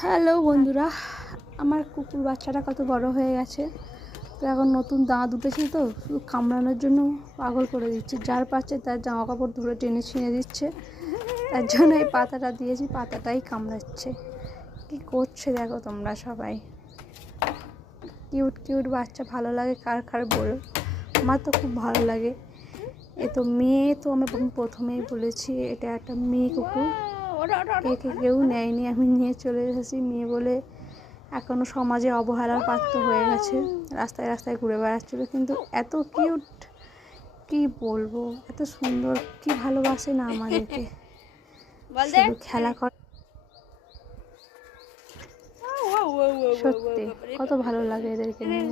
Hello বন্ধুরা, আমার কুকুর বাচ্চাটা কত বড় হয়ে গেছে। তো এখন নতুন দাঁত উঠেছে, তো শুধু কামড়ানোর জন্য পাগল করে দিচ্ছে। যার পাচ্ছে তার জামা কাপড় ধরে টেনে ছিঁড়ে দিচ্ছে। তার জন্য এই পাতাটা দিয়েছি, পাতাটাই কামড়াচ্ছে। কি করছে দেখো তোমরা সবাই। কিউট কিউট বাচ্চা ভালো লাগে কার কার বলো। আমার তো খুব ভালো লাগে। এ তো মেয়ে, তো আমি প্রথমেই বলেছি এটা একটা মেয়ে কুকুর। একে কেউ নেয়নি, আমি নিয়ে চলে এসেছি। মেয়ে বলে এখনও সমাজে অবহেলার পাত্র হয়ে গেছে, রাস্তায় রাস্তায় ঘুরে বেড়াচ্ছিল। কিন্তু এত কিউট, কি বলবো, এত সুন্দর, কি ভালোবাসে না আমাদেরকে, শুধু খেলা করে। সত্যি কত ভালো লাগে এদেরকে নিয়ে।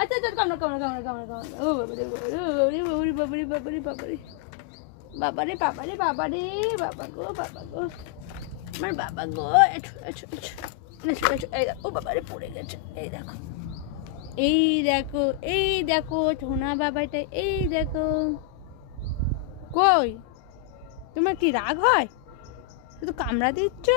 আচ্ছা আচ্ছা, কামড়া কামড়া কামড়া কামড়া কামড়া। ও বাবারে বাবারে বাবারে বাবারে বাবারে বাবারে বাবারে বাবারে বাবা গো, বাবা গো, আমার বাবা গো। এঠো এঠো এঠো এঠো এঠো। এই দেখো, ও বাবারে পড়ে গেছে। এই দেখো, এই দেখো, এই দেখো ছোনা বাবাটা, এই দেখো। কই তোমার কি রাগ হয়? শুধু কামড়া দিচ্ছ?